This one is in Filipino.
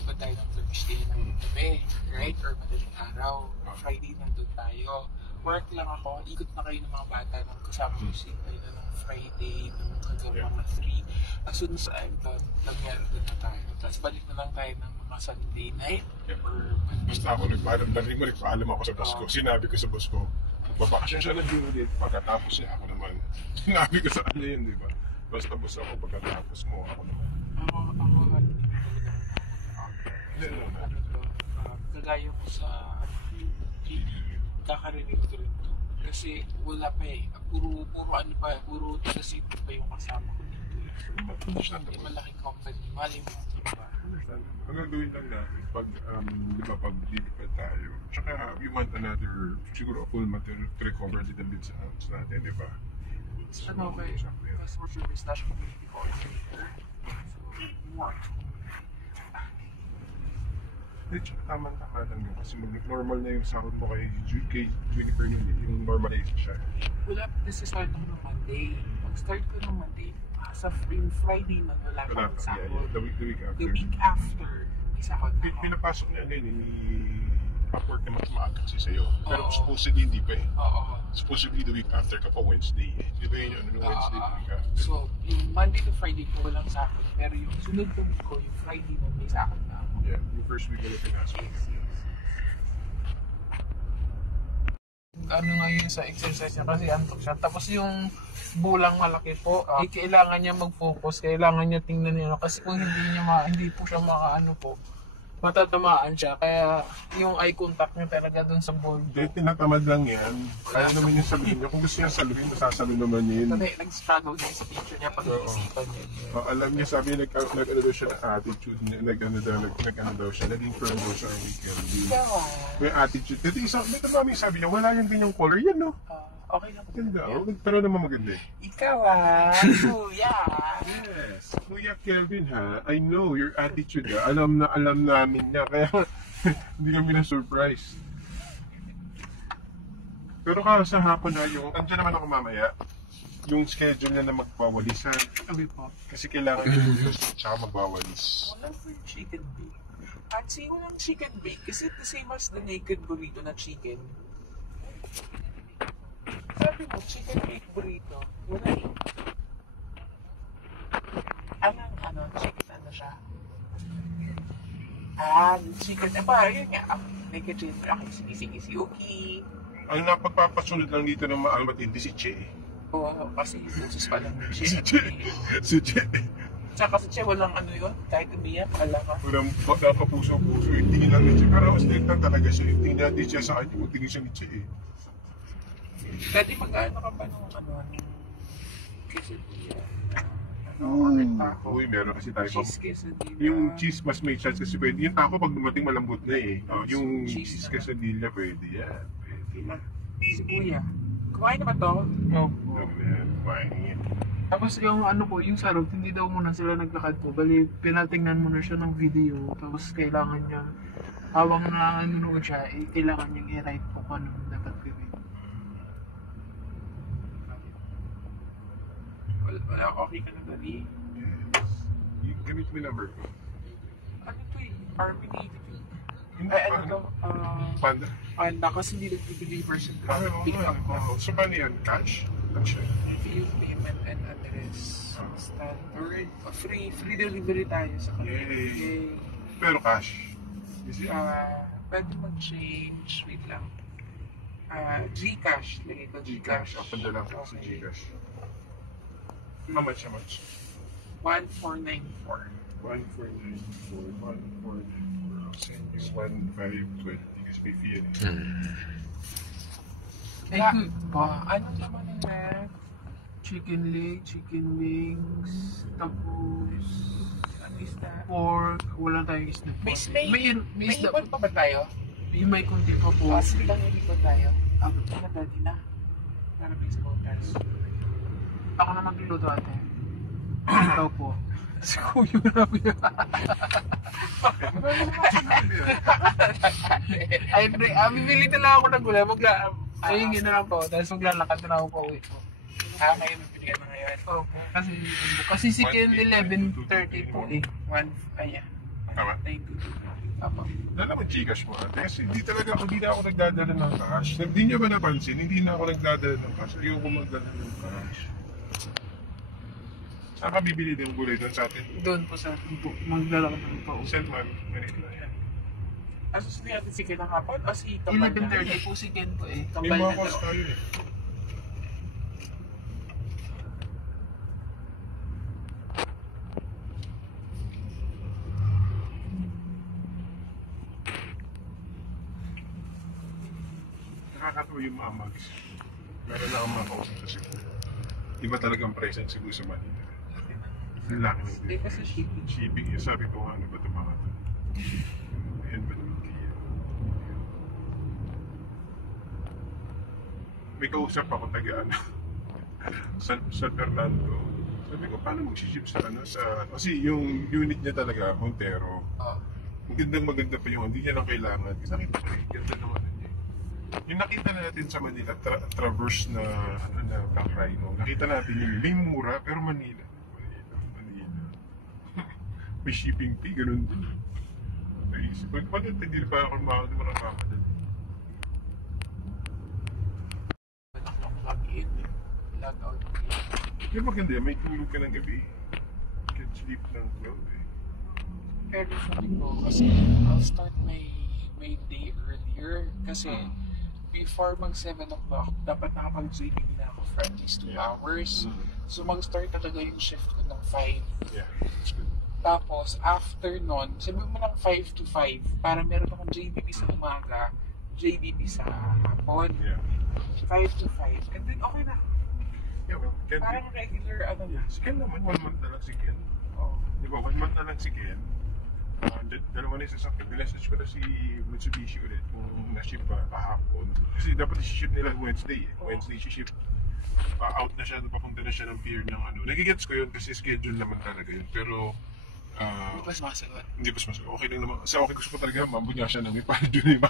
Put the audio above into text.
lumipad tayo ng Thursday ng gabi, right? Or madaling araw. Friday nandun tayo. Work lang ako, ikot na kayo ng mga bata nung kasama ko tayo na ng Friday, nung hanggang mga 3. As soon as I'm done, nangyari na tayo. Tapos balik na lang tayo ng mga Sunday night. Or Basta ako nagpaalam ako sa boss ko. Sinabi ko sa boss ko, magbabakasyon siya ng June ulit. Pagkatapos niya ako naman. Sinabi ko sa kanya yun, di ba? Basta boss ako, pagkatapos mo ako naman. Kagaya ko sa kakarinig ko rin to. Kasi wala pa eh. Puro ano pa, puro sa city pa yung kasama ko dito. Hindi malaking company. Mali mo. Diba? Ang gagawin lang natin, pag, di ba, pag lilipat tayo, tsaka you want another, siguro a full month to recover a little bit sa house natin, di ba? So, ano okay, customer service / community coordinator. So, more. Tama-tama lang yun kasi normal na yung sahod mo kay Juniper yun, yung normalize siya. Wala, kasi start ako ng Monday. Pag-start ko ng Monday, sa Friday na wala pa akong sahod. The week after. The week after, may sahod na ako. Pinapasok na yun, Upwork naman maaga kasi sa'yo. Pero supposedly hindi pa eh. Oo. Supposedly the week after ka pa Wednesday eh. Di ba yun yun? Wednesday the week after. So, yung Monday to Friday ko walang sahod. Pero yung sunod ko, yung Friday na may sahod na ako. Yeah, yung first week na pinasok. Ano nga yun sa exercise niya kasi antok siya. Tapos yung bulang malaki po, kailangan niya mag-focus, kailangan niya tingnan niya. Kasi kung hindi po siya makaano po, matatamaan siya. Kaya yung eye contact niya talaga dun sa board. Hindi, tinatamad lang yan. Kaya naman yung sabihin niya. Kung gusto niya saluhin, masasalo naman yun. Kasi nag-struggle niya sa picture niya pag iisipan niya. Alam niya, sabi niya, nag-ano daw siya ng attitude niya. Nag-ano daw siya. Naging firm daw siya ang weekend. May attitude. Dito mami sabi niya, wala yan din yung color. Yan, no? Okay lang. Ganda. Pero naman maganda eh. Ikaw kuya. Yes. Kuya Kelvin ha, I know your attitude ha. Alam namin niya. Kaya hindi kami na-surprise. Pero sa hapon na yung, andyan naman ako mamaya, yung schedule niya na magwawalisan. Okay po. Kasi kailangan yung butos tsaka magwawalis. Walang for chicken bake. At walang chicken bake kasi the same as the naked burrito na chicken. Sabi mo, chicken bake burrito. Wala eh. Chicken ano siya? Chicken. Yun nga. Naked chicken. Sige, okay. Ang napagpapasunod lang dito ng matindi si Che. Oo, kasi yung boses pa lang ni Si Che. Si Che. Tsaka si Che, walang yun. Kahit umiyak, alam ka. Walang napapuso-puso. Tingin lang ni Che. Pero mas late lang talaga siya. Tingin natin siya sa kanya. Tingin siya ni Che eh. Dati mag-ano ka ba nung quesadilla? Uy, meron kasi tayo. Cheese quesadilla. Yung cheese mas may chance kasi pwede. Yung taco pag dumating malambot na eh. Yung cheese na. quesadilla pwede yan. Pwede na. Si Kuya. Kumain na ba to? Opo. Kumain yan. Tapos yung yung sarap, hindi daw muna sila naglakad po. Bali, pinatingnan muna siya ng video. Tapos kailangan niya, habang nanonood siya, kailangan niyang i-write po kung ano dapat gawin. Wala, okay ka na dali. Yes. Gamit mo yung number ko. Ano to eh? Army Navy. Hindi, Ay, ano to? Panda. Panda kasi hindi nag-deliver siya. Pick up na. So, paano yan? Cash? Cash yan. Field payment and address. Standard. Free delivery tayo sa kanila. Yay! Pero cash? Is it? Pwede mag-change. Wait lang. Gcash. Lagay ko Gcash. Panda lang sa Gcash. How much? 1494. 1494. I'll send you 1520 because may fee yan. Ano naman yung chicken leg, chicken wings, tapos ano isda? Pork, wala tayong isda. May isda pa ba tayo? May kunti pa po. Sige lang yung ikot tayo. Abot na dati na. Para may small test. Ako na magluluto ate. Ikaw po. Si Kuya namin. Ay, bibili na lang ako ng gulay. Ayungin na lang po. Tapos maglalakad na ako pa uwi po. Ngayon, bibigyan na ngayon. Opo. Kasi si Ken 11:30 po eh. Ayan. Tama? 922. Apo. Dala mo Gcash mo ate. Kasi hindi na ako nagdadala ng cash. Hindi niyo ba napansin? Hindi na ako nagdadala ng cash. Ayoko magdala ng cash. Saan ka bibili ng gulay doon sa atin? Doon po sa atin po. Magdala ko ng po. Send man, Manila yan. Aso sa natin si Ken ang hapon o si Kambal na? 11:30 po si Ken po eh. May Kambal mga na calls daw. tayo eh. Nakakatawa yung mga mags. Meron na akong mga kausap sa Cebu. Iba talagang present Cebu sa Manila. Ang laki ng Hindi pa sa shipping. shipping yun. Sabi ko, ano ba ito mga ito? Ayan ba naman kaya? May kausap ako taga ano, San Fernando. Sabi ko, paano mag-ship sa ano? Kasi yung unit niya talaga, Montero. Oh. Maganda pa yung, hindi niya lang kailangan. Kasi nakita ko, ganda naman niya. Yung nakita natin sa Manila, traverse na, ano na, Black Rhino. Nakita natin yun, may mura, pero Manila. May shipping fee, ganun din. Naisip ko, bakit hindi pa ako makamadali? Log in. Log out. Yung maganda yan, may tulog ka ng gabi. You can sleep ng 12 eh. Pero sabi ko kasi I'll start my day earlier kasi before mag 7 o'clock dapat nakapag-JBP na ako for at least 2 hours. So mag-start talaga yung shift ko ng 5. Yeah, that's good. Tapos after nun, sabi mo ng 5 to 5 para meron akong JBP sa umaga, JBP sa hapon. Yeah. 5 to 5. And then okay na. Yeah, well, Ken, Parang regular ano yeah, si Ken naman, 1 month na lang si Ken. Oh. Di ba, 1 month na lang si Ken. Dalawa na yung sasakyan. Binessage ko na si Mitsubishi ulit kung na-ship ba kahapon. Kasi dapat i-ship nila Wednesday eh. Wednesday i-ship. Out na siya, papunta na siya ng pier ng ano. Nagigets ko yun kasi schedule naman talaga yun. Pero, Hindi pa sumasagot. hindi pa sumasagot. Okay lang naman. Sa okay gusto ko talaga, mambunya siya na may paldo na yung